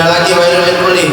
Beda lagi wailul lil kulli.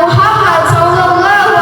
Muhammad sallallahu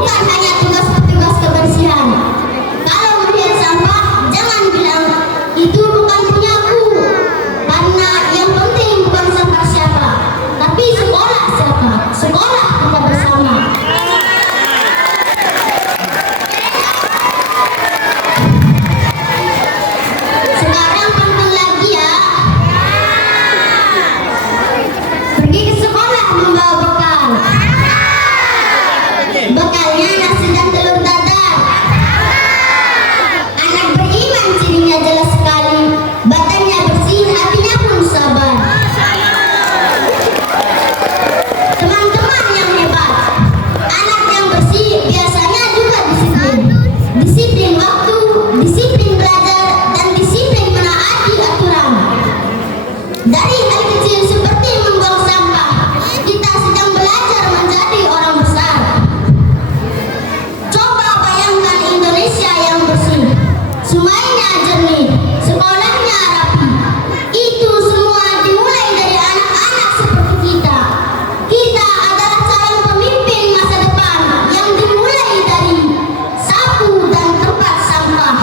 bukan hanya tugas-petugas kebersihan. Kalau melihat sampah, jangan bilang itu bukan punyaku, karena yang penting bukan sampah siapa, tapi sekolah siapa. Sekolah kita bersama. Sekarang pantun lagi ya. Pergi ke sekolah membawa bekal. Bekalnya nasi dan telur dadar. Anak beriman cirinya jelas sekali. Badannya bersih, hatinya pun sabar. Teman-teman yang hebat, anak yang bersih biasanya juga disiplin. Disiplin waktu, disiplin belajar, dan disiplin menaati aturan. Dari hal kecil seperti membuang sampah, kita sedang belajar menjadi orang besar. Coba bayangkan Indonesia yang bersih, sungainya jernih, sekolahnya rapi. Itu semua dimulai dari anak-anak seperti kita. Kita adalah calon pemimpin masa depan yang dimulai dari sapu dan tempat sampah.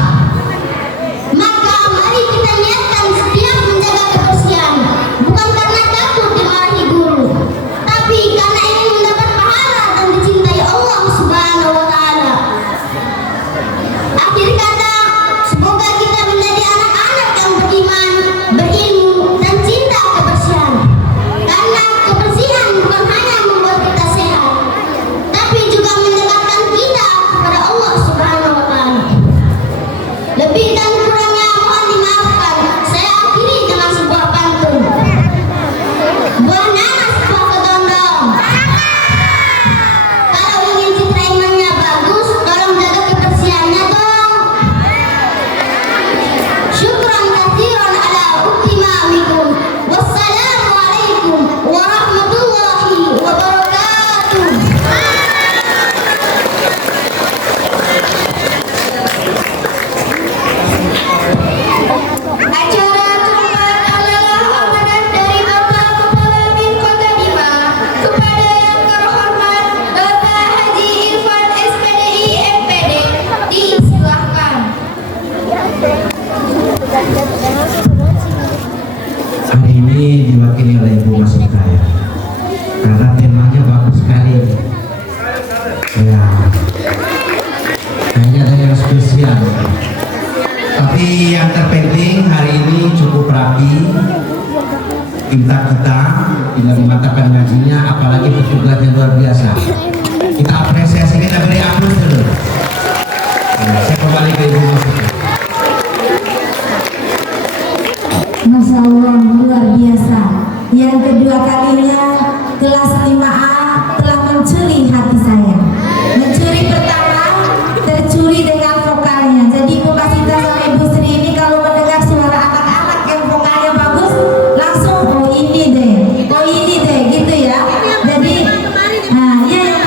Maka mari kita niatkan setiap menjaga kebersihan, bukan karena takut dimarahi guru, tapi karena ingin mendapat pahala dan dicintai Allah Subhanahu wa Ta'ala. Akhir kata, semoga kita menjadi anak-anak yang beriman, berilmu, dan cinta kebersihan. Karena kebersihan bukan hanya membuat kita sehat, tapi juga mendekatkan kita kepada Allah Subhanahu wa Ta'ala. Lebih dan kurangnya mohon dimaafkan. Saya akhiri dengan sebuah pantun. Buah nanas, buah kedondong. Kalau ingin citra imannya bagus, tolong jaga kebersihannya dong. Syukran katsiran ala uktimamikum. Wassalamualaikum warahmatullahi wabarakatuh. Acara keempat adalah amanat dari Bapak Kepala Bin Kota Bima kepada yang terhormat Bapak Haji Irfan SPDI MPD. Disilahkan. Hari ini diwakili oleh Ibu Masita ya, karena temanya bagus sekali ya, kayaknya ada yang spesial, tapi yang terpenting hari ini cukup rapi. Kita tidak mengatakan ngajinya, apalagi petugas yang luar biasa. Kita apresiasi, kita beri aplaus dulu. Saya kembali ke Ibu Masita. Masya Allah, luar biasa. Yang kedua kalinya kelas 5A telah mencuri hati saya. Mencuri pertama, tercuri dengan vokalnya. Jadi Ibu Masita sama Ibu Sri ini kalau mendengar suara anak-anak yang vokalnya bagus, langsung oh ini deh gitu ya. Jadi, ya yang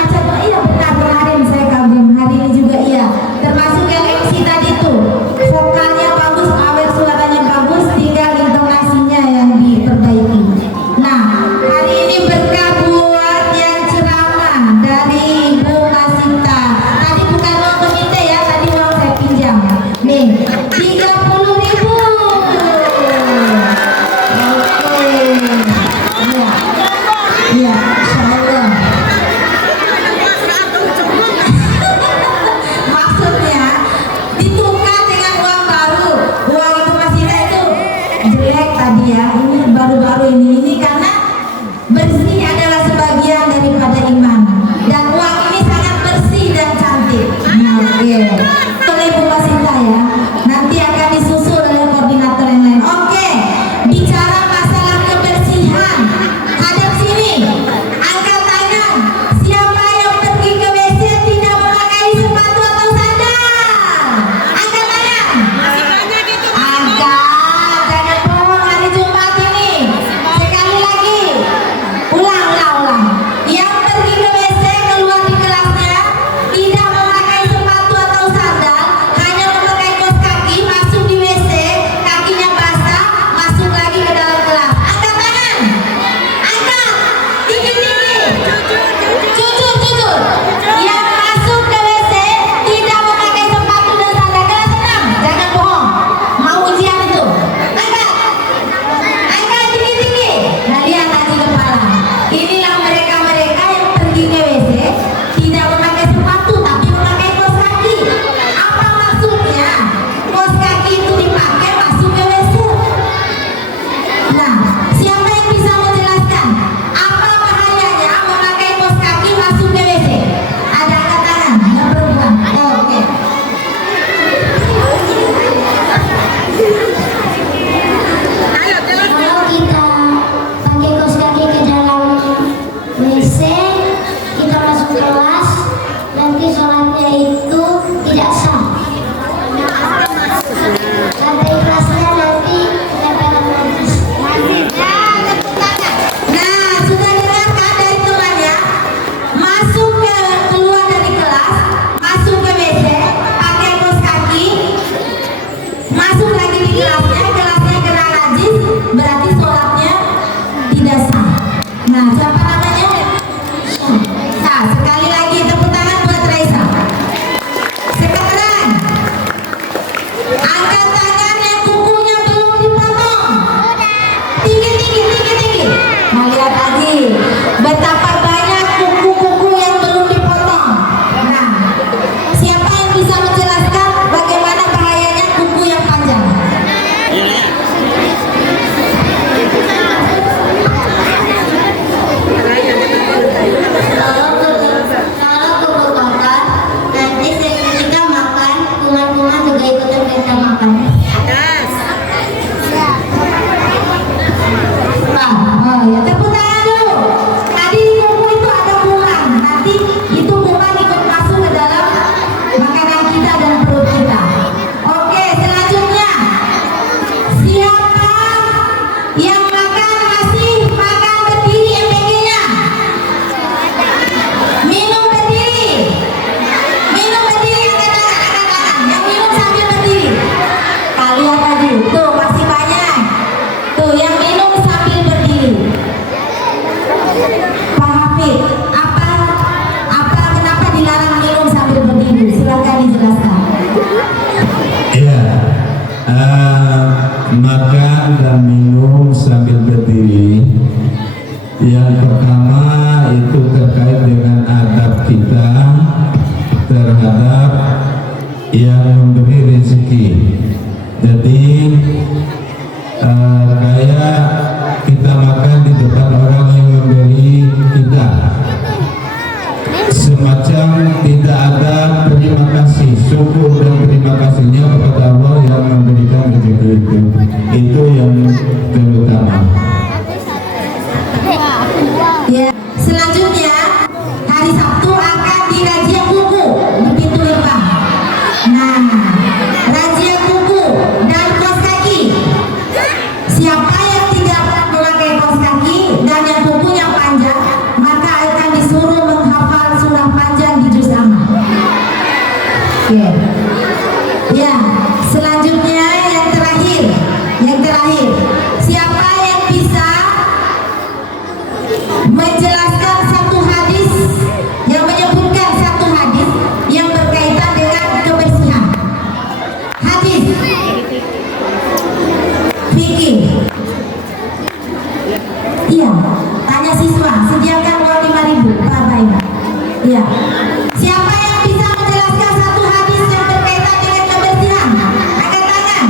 makan dan minum sambil berdiri. Yang pertama itu terkait dengan adab kita terhadap yang memberi rezeki. Jadi kayak kita makan di depan orang yang memberi kita, semacam tidak ada terima kasih, syukur dan terima kasihnya kepada Allah yang memberikan rezeki itu yang terutama. Ya, selanjutnya hari Sabtu akan dirazia kuku di pintu gerbang. Nah, razia kuku dan kaos kaki. Siapa yang tidak memakai kaos kaki dan yang kukunya panjang, maka akan disuruh menghafal surah panjang di juz amma. Oke. Ya, selanjutnya yang terakhir, siapa yang bisa menjelaskan satu hadis yang menyebutkan satu hadis yang berkaitan dengan kebersihan. Hadis fikih. Iya, tanya siswa, sediakan uang 5.000 Pak Baik. Iya. Siapa yang bisa menjelaskan satu hadis yang berkaitan dengan kebersihan? Angkat tangan.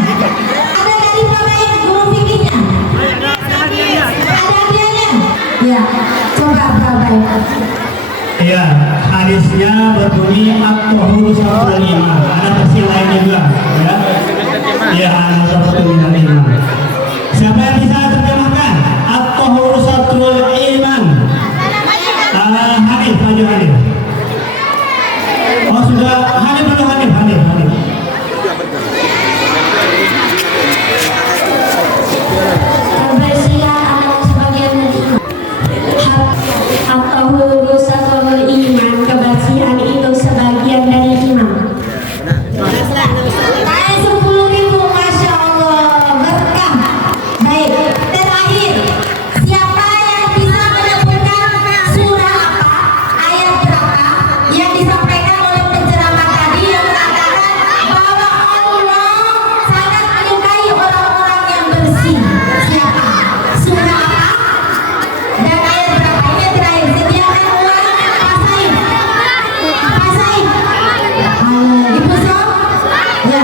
Ada dari Pak Baik guru fikihnya? Ada hadiahnya? Ya, coba Pak Baik. Iya, hadisnya berbunyi at-tahuru satrul iman. Ada versi lainnya juga, ya. Iya, satrul iman. Siapa yang bisa terjemahkan? At-tahuru satrul iman. Hanif, maju Hanif. Oh sudah, Hanif dulu, Hanif. Kebersihan adalah sebagian dari at-tahuru satrul iman. Kebersihan itu sebagian dari iman. Tanya 10.000, Masya Allah, berkah. Baik, terakhir, siapa yang bisa menyebutkan surah apa, ayat berapa yang disampaikan oleh penceramah tadi yang mengatakan bahwa Allah sangat menyukai orang-orang yang bersih? Siapa? Surah apa? Dan ayat berapa? Ini yang terakhir, sediakan uang Pak Said. Pak Said. Ibu Sof? Ya,